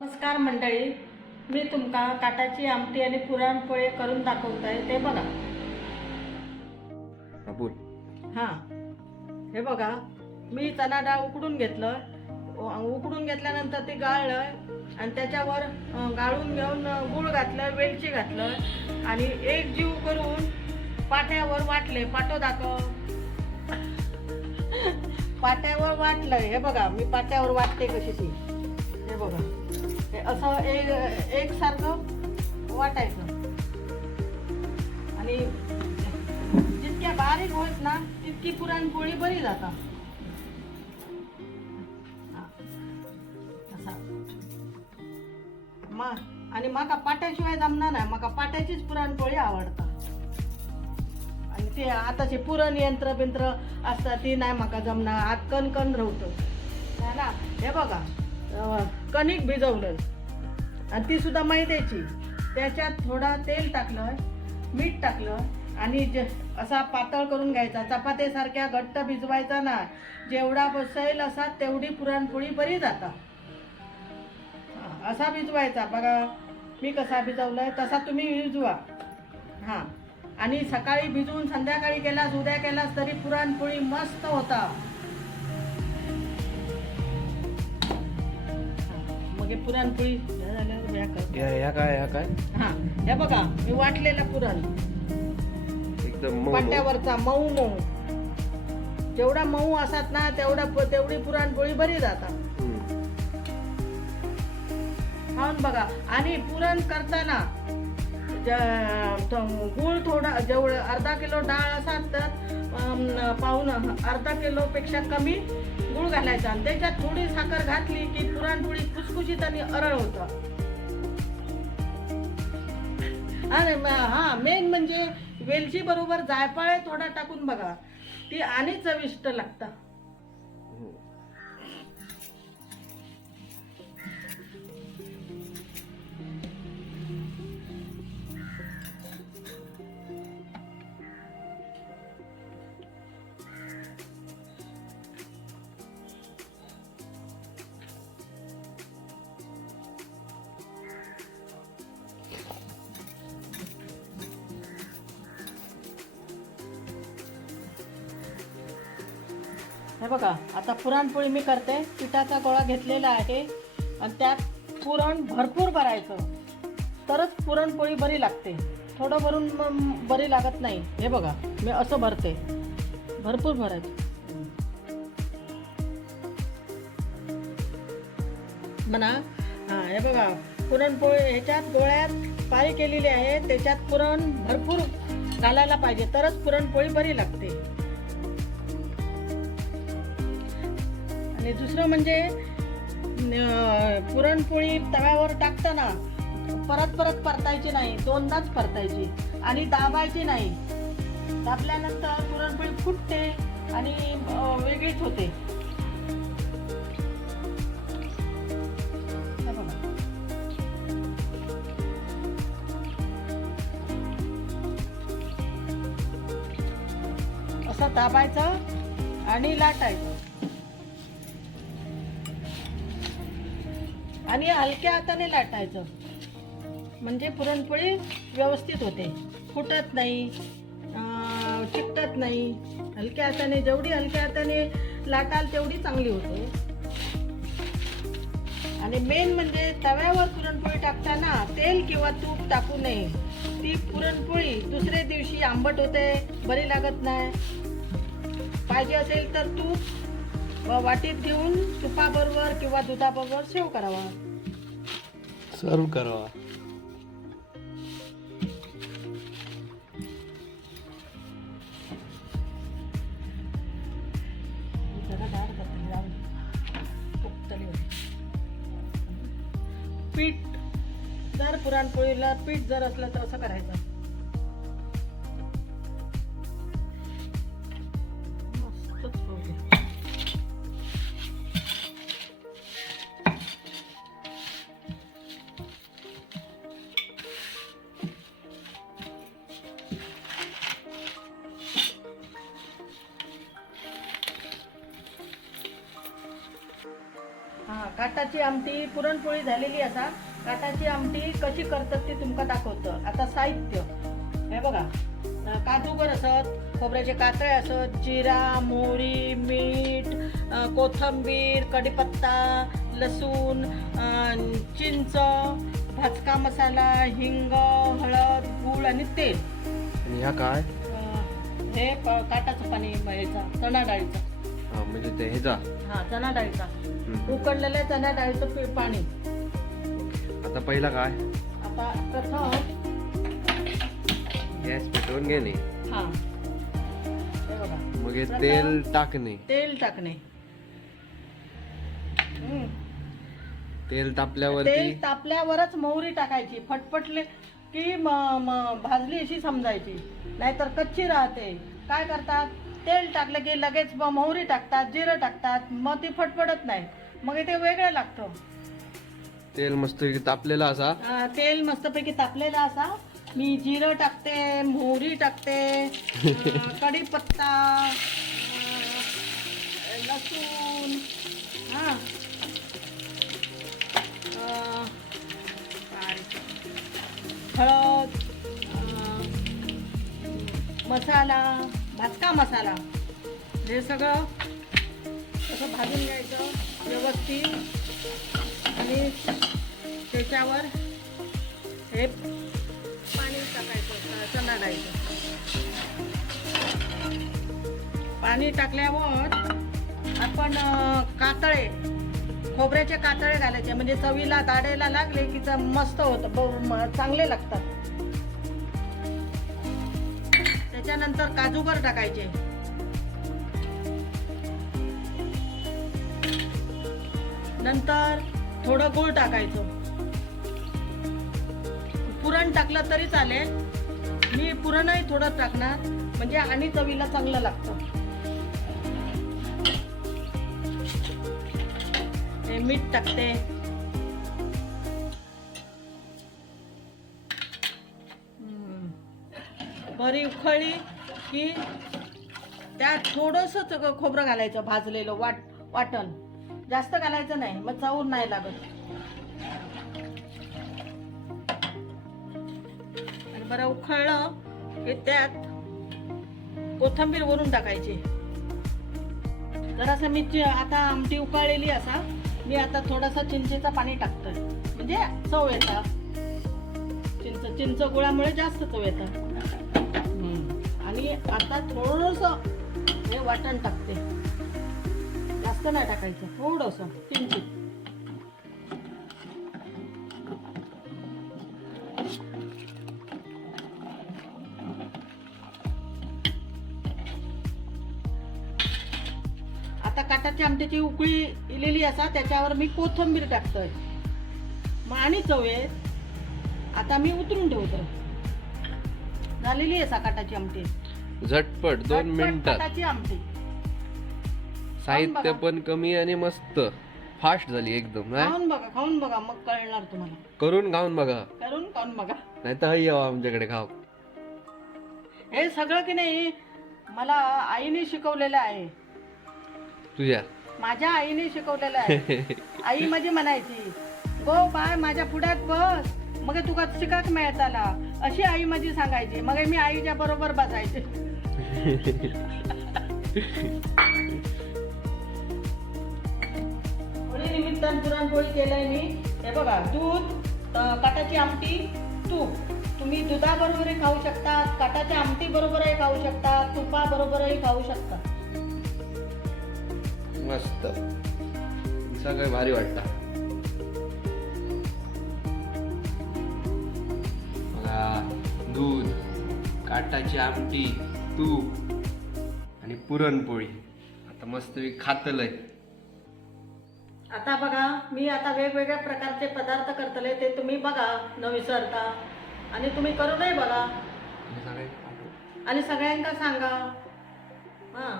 नमस्कार मंडळी, मी तुमका काटाची आमटी आणि पुरणपोळी करून दाखवतोय ते बघा. बोल. हां, हे बघा, मी चणा डाळ उकडून घेतलं. उकडून घेतल्यानंतर ते गाळलं आणि त्याच्यावर गाळून घेऊन गूळ घातलं, वेलची घातलं आणि एक जीव करून पाट्यावर वाटले. पाटो दाखव. पाट्यावर वाटलं. हे बघा, मी पाट्यावर वाटते कशी ती. हे बघा, हे असं एकसारखं वाटायचं आणि जितक्या बारीक होत ना तितकी पुरणपोळी बरी जाता. असा आणि माका पाट्याशिवाय जमणार नाही. माका पाट्याचीच पुरणपोळी आवडता. आणि ते आताचे पुरण यंत्र बिंत्र असतात ती नाही माका जमणार. आत कणकण रवतं ना. हे बघा, कणिक भिजवलं आणि ती सुद्धा मैद्याची. त्याच्यात थोडा तेल टाकलं, मीठ टाकलं आणि असा पातळ करून घ्यायचा. चपातीसारख्या घट्ट भिजवायचा ना. जेवढा बसेल असा तेवढी पुरणपोळी बरी जाता. असा भिजवायचा. बघा मी कसा भिजवलाय तसा तुम्ही भिजवा. हां, आणि सकाळी भिजवून संध्याकाळी केलास, उद्या केलास तरी पुरणपोळी मस्त होता. मग पुरणपोळी काय हां, हे बघा, मी वाटलेलं पुरण एकदम पाट्यावरचा मऊ मऊ. जेवढा मऊ असतात ना तेवढी पुरणपोळी बरी जातात. खाऊन बघा. आणि पुरण करताना गूळ थोडा, जेवढं अर्धा किलो डाळ असतात तर पाऊण अर्धा किलो पेक्षा कमी गूळ घालायचा आणि त्याच्यात थोडी साखर घातली की पुरणपोळी खुसखुशीत आणि अरळ होतं. आणि मेन म्हणजे वेलची बरोबर जायफळ थोडा टाकून बघा, ती आणि चविष्ट लागतं. हे बघा, आता पुरणपोळी मी करते. पिठाचा गोळा घेतलेला आहे आणि त्यात पुरण भरपूर भरायचं तरच पुरणपोळी बरी लागते. थोडं भरून बरी लागत नाही. हे बघा, मी असं भरते, भरपूर भरायचं. म्हणा. हां, हे बघा, पुरणपोळी ह्याच्यात गोळ्यात पाळी केलेली आहे. त्याच्यात पुरण भरपूर घालायला पाहिजे तरच पुरणपोळी बरी लागते. आणि दुसरं म्हणजे पुरणपोळी तव्यावर टाकताना परत परतायची नाही, दोनदाच परतायची आणि दाबायची नाही. दाबल्यानंतर पुरणपोळी फुटते आणि वेगळीच होते. असं दाबायचं आणि लाटायचं आणि हलक्या हाताने लाटायचं म्हणजे पुरणपोळी व्यवस्थित होते, फुटत नाही, चिकटत नाही. हलक्या हाताने, जेवढी हलक्या हाताने लाटाल तेवढी चांगली होते. आणि मेन म्हणजे तव्यावर पुरणपोळी टाकताना तेल किंवा तूप टाकू नये. ती पुरणपोळी दुसऱ्या दिवशी आंबट होते, बरी लागत नाही. पाहिजे असेल तर तूप वाटीत घेऊन तुपाबरोबर किंवा दुधाबरोबर सेव करावा, सर्व करावा. पीठ जर पुरणपोळीला पीठ जर असलं तर असं करायचं. काटा काटाची आमटी पुरणपोळी झालेली असा. काटाची आमटी कशी करतात ती तुमका दाखवतं. आता साहित्य हे बघा, काजूगर असत, खोबऱ्याचे कातळे असत, जिरा, मोहरी, मीठ, कोथिंबीर, कढीपत्ता, लसूण, चिंच, भाजका मसाला, हिंग, हळद, गूळ आणि तेल. आणि ह्या काय? हे काटाचं पाणी याचा चणा डाळीचा. हा म्हणजे ते ह्याचा. हा चणा डाळीचा, उकडलेल्या चणा डाळीचं पाणी. आता पहिला काय? आता प्रथम गॅस पेटवून घेणे. हा हे बघा, मग हे तेल टाकणे. तेल टाकणे. तेल तापल्यावरती तेल तापल्यावरच मोहरी टाकायची. फटफटले की भाजली अशी समजायची, नाहीतर कच्ची राहते. काय करतात, तेल टाकलं की लगेच मोहरी टाकतात, जिरं टाकतात, मग ती फटफटत नाही, मग ते वेगळं लागतं. तेल मस्त तापलेला असा. तेल मस्तपैकी तापलेला असा. मी जिरं टाकते, मोहरी टाकते, कढीपत्ता, लसूण, हा हळद, मसाला, भाजका मसाला, हे सगळं असं भाजून घ्यायचं व्यवस्थित. आणि त्याच्यावर हे पाणी टाकायचं चणा डाळीचं. पाणी टाकल्यावर आपण कातळे, खोबऱ्याचे कातळे घालायचे, म्हणजे चवीला दाढेला लागले की मस्त होतं, चांगले लागतात. त्याच्यानंतर काजूगर टाकायचे. नंतर थोडं गूळ टाकायचं. पुरण टाकलं तरी चालेल, मी पुरणही थोडं टाकणार, म्हणजे आणि चवीला चांगलं लागतं. हे मीठ टाकते. बरी उखळली की त्यात थोडंसं खोबरं घालायचं, भाजलेलं वाटण. जास्त घालायचं नाही, मग चव नाही लागत. आणि बरं उखळलं की त्यात कोथिंबीर वरून टाकायची. जरासं मी आता आमटी उकळलेली असा, मी आता थोडासा चिंचेचं पाणी टाकतोय, म्हणजे चव येतं. चिंच गुळामुळे जास्त चव येतं. आणि आता थोडंसं हे वाटण टाकते, जास्त नाही टाकायचं, थोडंसं किंचित. आता काटाची आमटीची उकळी इलेली असा, त्याच्यावर मी कोथिंबीर टाकतोय, मग आणि चव आहे. आता मी उतरून ठेवतो. झालेली आहे काटाची आमटी, झटपट 2 मिनिटात. काटाची आमटी. साहित्य पण कमी आणि मस्त फास्ट झाली एकदम. खाऊन बघा, मग कळणार तुम्हाला. करून खाऊन बघा. खाऊन बघा, नाही तर यावं आमच्याकडे खाऊ. हे सगळं की नाही मला आईने शिकवलेलं आहे. तुझ्या? माझ्या आईने शिकवलेलं आहे. आई माझी म्हणायची, गो बाय माझ्या पुढ्यात बस, मग तुका शिकाक मिळताला, अशी आई माझी सांगायची. मग मी आईच्या बरोबर बसायचे. निमित्तान पुरणपोळी केलंय मी. हे बघा, दूध, काटाची आमटी, तूप. तुम्ही दुधाबरोबरही खाऊ शकता, काटाच्या आमटी बरोबरही खाऊ शकता, तुपा बरोबरही खाऊ शकता. मस्त, सगळं भारी वाटतं. दूध, काटाची आमटी, तूप आणि पुरणपोळी. आता मस्त खातलंय. आता बघा, मी आता वेगवेगळ्या प्रकारचे पदार्थ करतले, ते तुम्ही बघा न विसरता, आणि तुम्ही करूनही बघा आणि सगळ्यांना सांगा. हां.